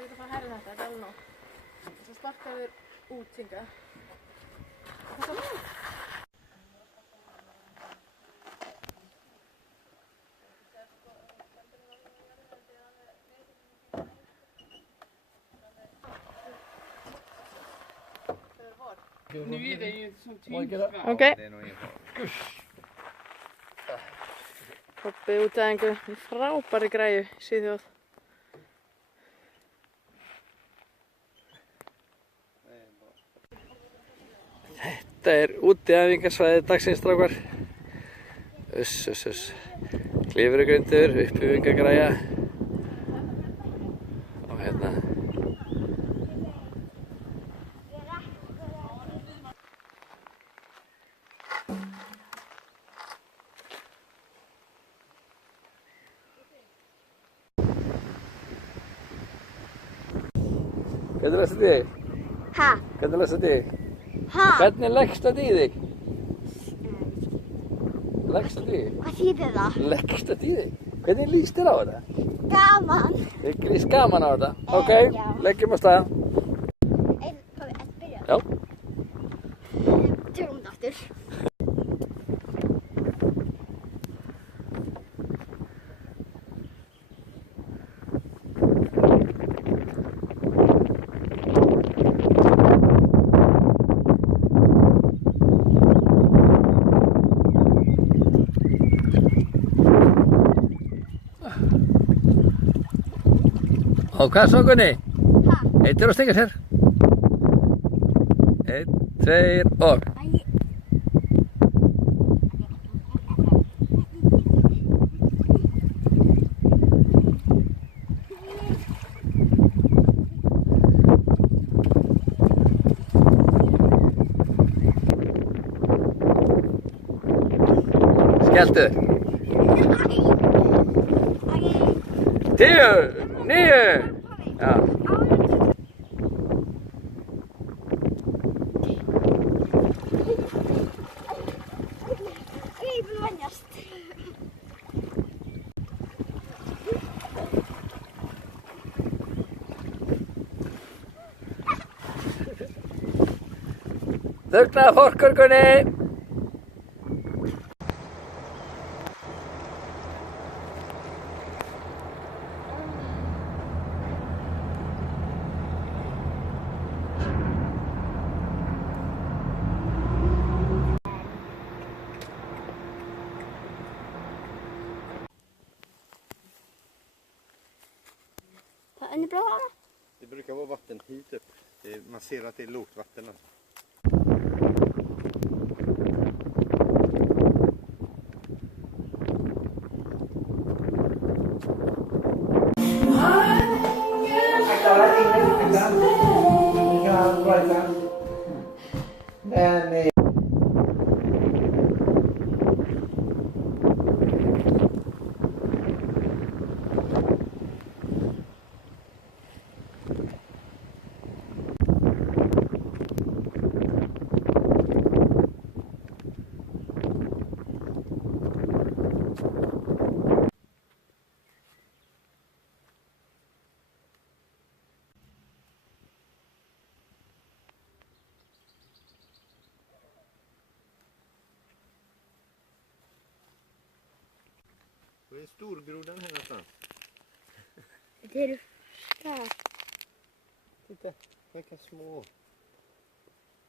Það getur að fara að herra þetta er alveg nóg. Svo sparkar þér út hingað. Og það er nóg. Nu är det ju som tyngst. Okej. Koppi út af einhver frábæri græju í Svíþjóð. Þetta er útiæfingarsvæði dagsins, strákar. Uss. Klifurgrindur, uppbyggingagræja. Og hérna. Hvernig leggst þetta í þig? Ha? Hvernig leggst þetta í þig? Ha? Hvernig leggst þetta í þig? Leggst þetta í þig? Hvað þýðir það? Leggst þetta í þig? Hvernig líst þér á þetta? Gaman. Þið líst gaman á þetta? Ok, já. leggjum á stað. Hvað við að byrja? Já. Tökum þetta aftur. Og hvað svo, Gunni? Ha? Eittir og stinga sér. 1, 2 og. Skelltu. 10, 9. Já. Ég er búin að venjast. Dugnaða fólkur, Gunni. Vad är ni bra? Det brukar vara vatten hit upp. Man ser att det är lågt vatten alltså. Var är storgrodan här någonstans? Det är du där. Titta, vilka små.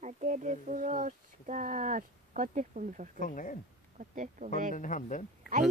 Ja, det är du forskar. Gått upp på mig forskar. Fånga en. Gått upp på Har mig. den i handen? Aj,